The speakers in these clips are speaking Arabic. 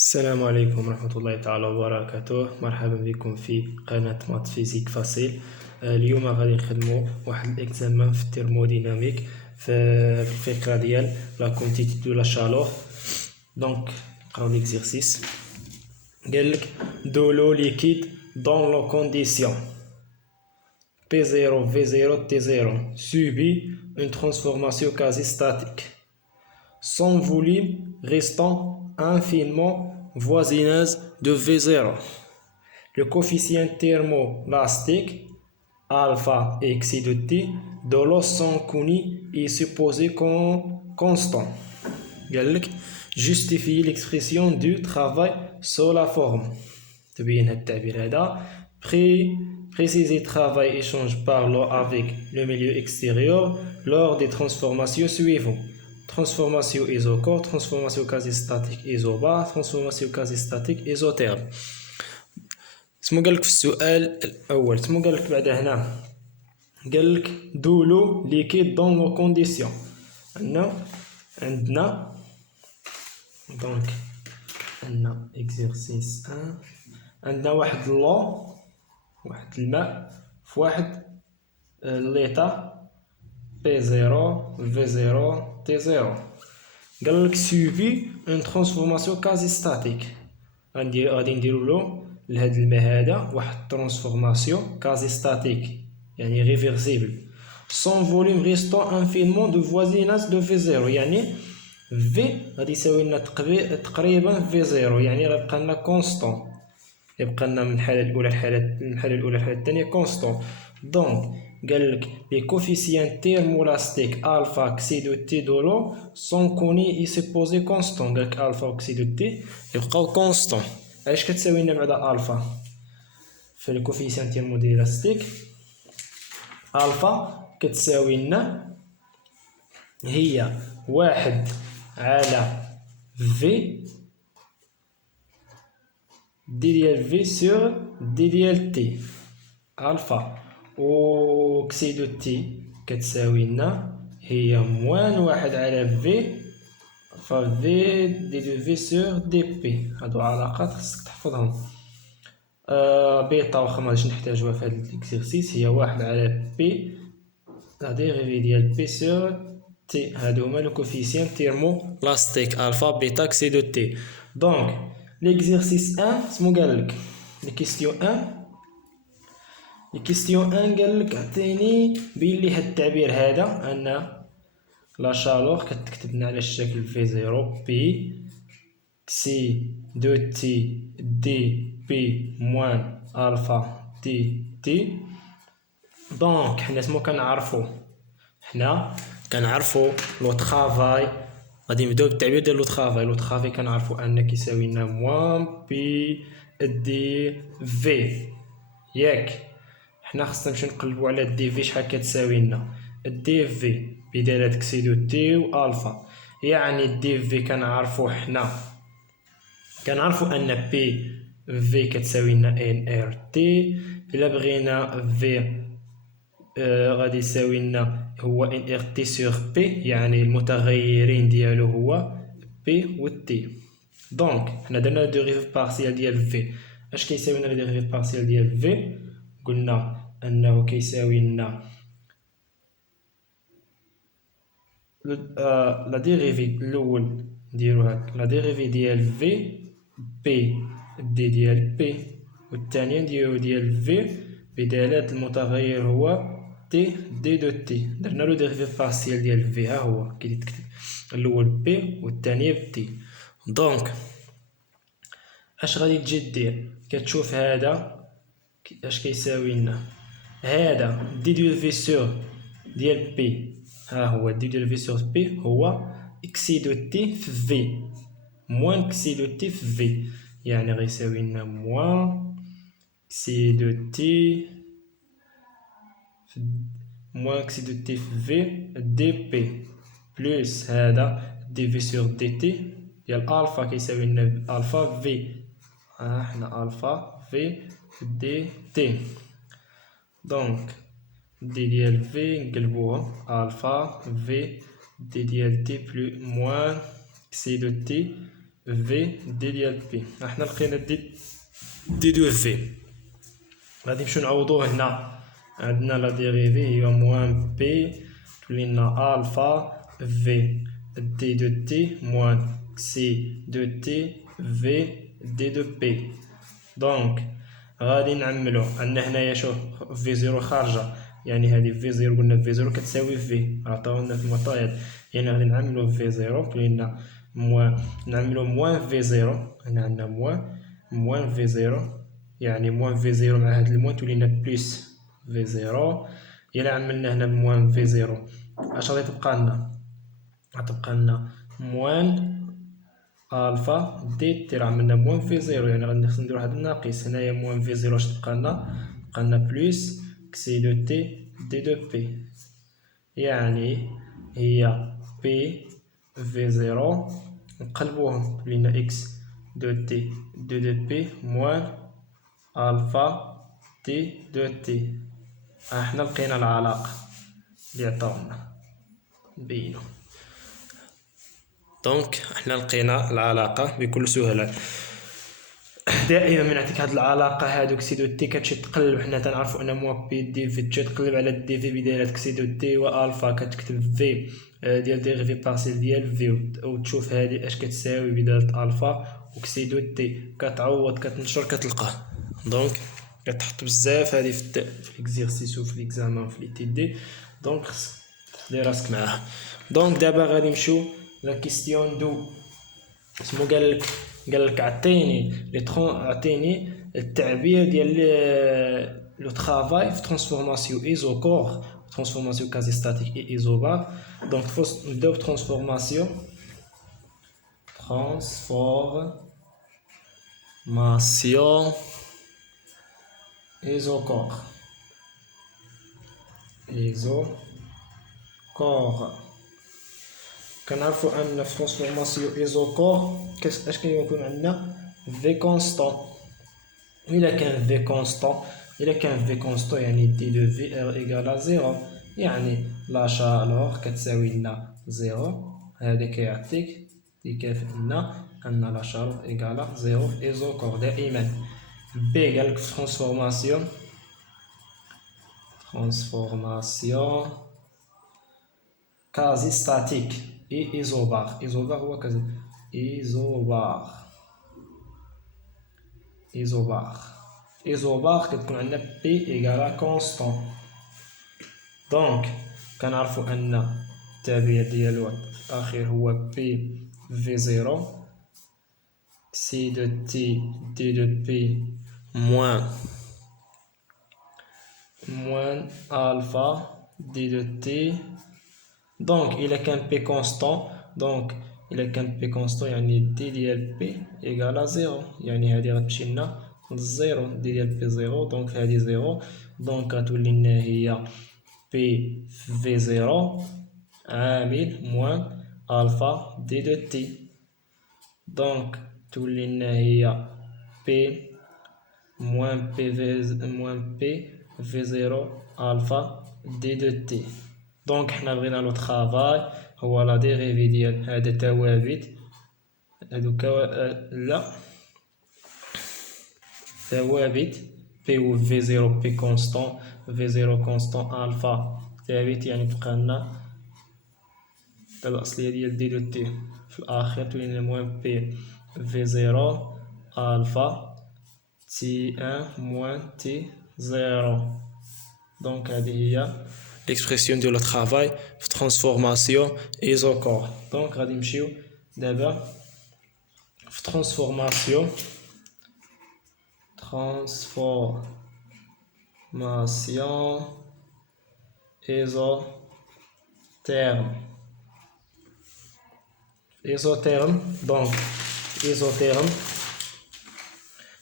السلام عليكم ورحمة الله تعالى وبركاته. مرحبا بكم في قناة مات فيزيك فصيل. اليوم غادي نخدمو واحد الاكزامان في الترموديناميك في الفقرة ديال لا كونتيتي دو لا شالور. دونك نقراو ليكزيرسيس. قالك دو لو ليكيد دون لو كونديسيون P0 V0 T0 subit une transformation quasi statique. Son volume restant infiniment voisinage de V0. Le coefficient thermolastique alpha x de t de l'eau sont connus et supposé constant. Justifie l'expression du travail sur la forme. تبين هاد التعبير هذا. Préciser travail échange par l'eau avec le milieu extérieur lors des transformations suivantes. Transformation isochore, transformation quasi-statique isobare, transformation quasi-statique isotherme. اسمو قالك في السؤال الأول، اسمو قالك بعد هنا قالك دو لو ليكيد دون لو كونديسيون. عندنا دونك عندنا اكزرسيس 1، عندنا واحد لو، واحد الماء في واحد ليطا P0 V0 T0. قالك سوبي اون ترانسفورماسيون كازي ستاتيك. غادي نديرو له لهاد الماء هذا واحد ترانسفورماسيون كازي ستاتيك يعني ريفيرسيبل. سون فوليوم ريستون انفينمون دو فوازيناج دو في زيرو، يعني في غادي يساوي لنا تقريبا في زيرو، يعني غيبقى لنا كونستون، يبقى لنا من الحاله الاولى الحاله الثانيه كونستون. دونك قالك لي كوفيسيان تيرمولاستيك الفا اكسي دو تي دو لو سون كوني اي سيبوزي كونستون. قالك الفا اكسي دو تي يبقاو كونستون. علاش كتساوي لنا بعدا الفا في الكوفيسيان تيرمولاستيك؟ الفا كتساوي لنا هي 1 على في دي ديال في سور دي ديال تي. الفا و كسي دو تي كتساوي لنا هي موان 1 على في في دي دو في سور دي بي. هادو علاقات خصك تحفظهم. بيتا واخا مغاديش نحتاجوها في هاد الاكزرسيس، هي 1 على بي لا ديريفي ديال بي سور تي. هادو هما لو كوفيسيون تيرمولاستيك الفا بيتا كسي دو تي. دونك l'exercice 1 اسمو قالك لي كيستيون 1 قالك عطيني بين لي هاد التعبير هذا ان لا شالور كتكتبنا على الشكل في 0 بي سي دو تي دي بي موان الفا تي تي. دونك حنا اسمو كنعرفو لو طرافاي. غادي نبداو بالتعبير ديال لو طرافاي كنعرفو ان كيساوي لنا موان بي دي في، ياك؟ حنا خصنا نمشيو نقلبو على دي في شحال كتساوي لنا. دي في بدالة كسي دو تي و الفا، يعني دي في كنعرفو ان بي في كتساوي لنا ان ار تي. الا بغينا في غادي يساوي لنا هو ان ار تي سور بي، يعني المتغيرين ديالو هو بي و تي. دونك حنا درنا ديريفيف بارسيال ديال في. اش كيساوي لنا ديريفيف بارسيال ديال في؟ قلنا انه كيساوي لنا لا ديريفي الاول نديرو هاك لا ديريفي ديال في بي دي ديال بي، والثانيه نديرو ديال في بدالة المتغير هو تي دي دو تي. درنا له ديريفيف بارسيال ديال في، ها هو كيتكتب الاول بي والثانيه بتي. دونك اش غادي تجي دير؟ كتشوف هذا اش كيساوي لنا. هذا دي دو في سور ديال بي، ها هو دي دو في سور بي هو اكسي دو تي في في موان كسي دو تي في في، يعني غيساوي لنا موان كسي دو تي موان كسي دو تي في في دي بي بلوس هذا دي في سور دي تي ديال الفا كيساوي لنا الفا في، ها حنا الفا في دي تي. دونك دي ديال في نقلبوها الفا في دي ديال تي بلو موان كسي دو تي في دي ديال بي. احنا لقينا دي دو في، غادي نمشيو نعوضوه. هنا عندنا لا ديريفي هي موان بي، تولي لنا الفا في دي دو تي موان سي دو تي في دي دو بي. دونك غادي نعملو. عندنا هنايا شوف في زيرو خارجة، يعني هادي في زيرو، قلنا في زيرو كتساوي في، عطاونا في المعطيات، يعني غادي نعملو في زيرو تولينا موان، نعملو موان في زيرو. هنا عندنا موان في زيرو، يعني موان في زيرو مع هاد الموان تولينا بليس في زيرو. إلا عملنا هنا بموان في زيرو اش غادي تبقى لنا؟ غتبقى لنا موان الفا دي تي، راه عملنا موان في زيرو، يعني غادي ندير واحد الناقص. هنايا موان في زيرو اش تبقى لنا؟ تبقى لنا بليس كسي دو تي دي دو بي، يعني هي بي في زيرو نقلبوهم لينا اكس دو تي دو بي موان الفا تي دو تي. احنا لقينا العلاقة اللي عطاونا نبينو. دونك احنا لقينا العلاقة بكل سهولة. دائما من عندك هاد العلاقة هادوك سي دو تي كتمشي تقلب، حنا تنعرفو ان موان بي دي في تمشي تقلب على دي في بداية سي دو تي و الفا كتكتب في ديال ديريفي بارسيل ديال في، وتشوف هادي اش كتساوي بدالة الفا وكسي دو تي، كتعوض كتنشر كتلقاه. دونك كتحط بزاف هادي في الاكزيرسيس وفي ليكزامان وفي لي تي دي، دونك خصك تخلي راسك معاها. دونك دابا غادي نمشيو لا كيستيون دو. اسمو قالك عطيني التعبير ديال لو ترافاي في ترانسفورماسيون ايزوكور، ترانسفورماسيون كازي ستاتيك اي ايزوبار. دونك فوس نبداو بترانسفورماسيون ايزوكور كنعرفو ان في ترانسفورماسيون ايزوكور اش كيكون عندنا في كونستون. إلا كان في كونستون يعني دي دو في ار إيكال زيرو، يعني لا شالور كتساوي لنا زيرو. هذا كيعطيك يكافئ لنا أن لا شالور إيكال زيرو في إيزوكور دائما. بي قالك في ترانسفورماسيون كازي ستاتيك اي ايزوبار هو كازي ايزوبار كتكون عندنا بي إيكالا كونستون. دونك كنعرفو ان التابع ديالو الاخير هو بي في زيرو سي دو تي دي دو بي موان الفا دي دو تي. دونك إلا كان بي كونستون يعني دي ديال بي إيكالا زيرو، يعني هادي غتمشي لنا للزيرو، دي ديال بي زيرو، دونك هادي زيرو. دونك غتولي لنا هي بي في زيرو عامل موان الفا دي دو تي. دونك تولي لنا هي بي موان بي في زيرو الفا دي دو تي. دونك حنا بغينا لو ترافاي هو لا ديريفي ديال هاد التوابت هادوك لا ثوابت بي و في زيرو بي كونستون في زيرو كونستون الفا ثابت، يعني بقى لنا الأصلية ديال دي دو تي في الأخير تولي لنا موان بي في زيرو الفا تي ان موان تي زيرو. دونك هذه هي l'expression ديال لو ترافاي في ترانسفورماسيون ايزوكور. دونك غادي نمشيو دابا في ترانسفورماسيون ايزوتيرم. دونك ايزوتيرم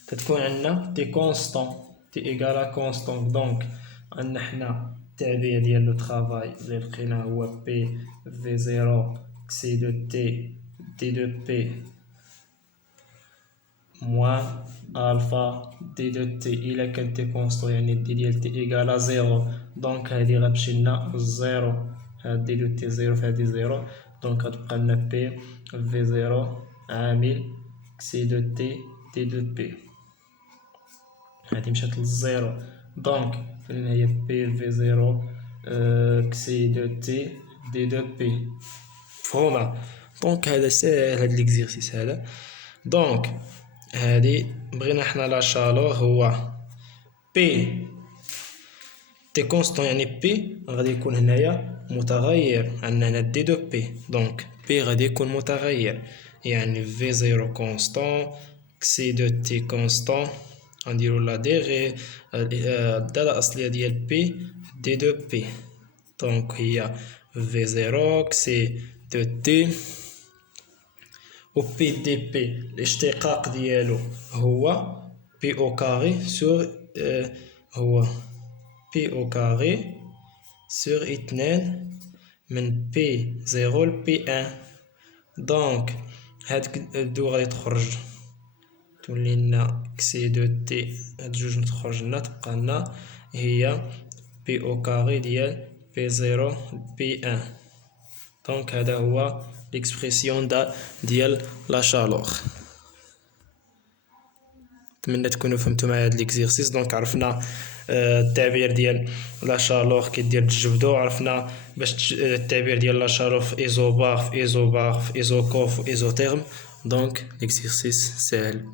تتكون عندنا دي كونستون تي إيكالا كونستون. دونك عندنا حنا التعبير ديال لو ترافاي اللي لقيناه هو بي في زيرو سي دو تي دي دو بي موان الفا دي دو تي. إلا كان تي كونستون يعني دي ديال تي إيكالا زيرو، دونك هادي غتمشي لنا للزيرو، هاد دي دو تي زيرو في هادي زيرو، دونك غتبقى لنا بي في زيرو عامل كسي دو تي دي دو بي. هادي مشات للزيرو، دونك فين هي بي في زيرو كسي دو تي دي دو بي. مفهومة؟ دونك هذا ساهل هاد ليكزيرسيس هذا. دونك هادي بغينا حنا لا شالور هو بي تي كونستون، يعني بي غادي يكون هنايا متغير، عندنا هنا دي دو بي، دونك بي غادي يكون متغير، يعني في زيرو كونستون كسي دو تي كونستون. غنديرو لا ديغي الدالة الأصلية ديال بي دي دو بي، دونك هي في زيرو كسي دو تي، و بي دي بي الاشتقاق ديالو هو بي او كاري سور هو بي او كاري سور اثنان من بي زيرو ل بي ان. دونك هاد الدو غادي تخرج تولي لنا كسي دو تي، هاد جوج تخرج لنا تبقى لنا هي بي او كاري ديال بي زيرو بي ان. دونك هذا هو ليكسبرسيون ديال لا شالور. نتمنى تكونوا فهمتوا معايا هاد ليكزيرسيس. دونك عرفنا التعبير ديال لا شالور كيدير تجبدو، عرفنا باش التعبير ديال لا شالور في ايزوبار في ايزوبار في ايزوكور في ايزوتيرم. دونك ليكزيرسيس ساهل.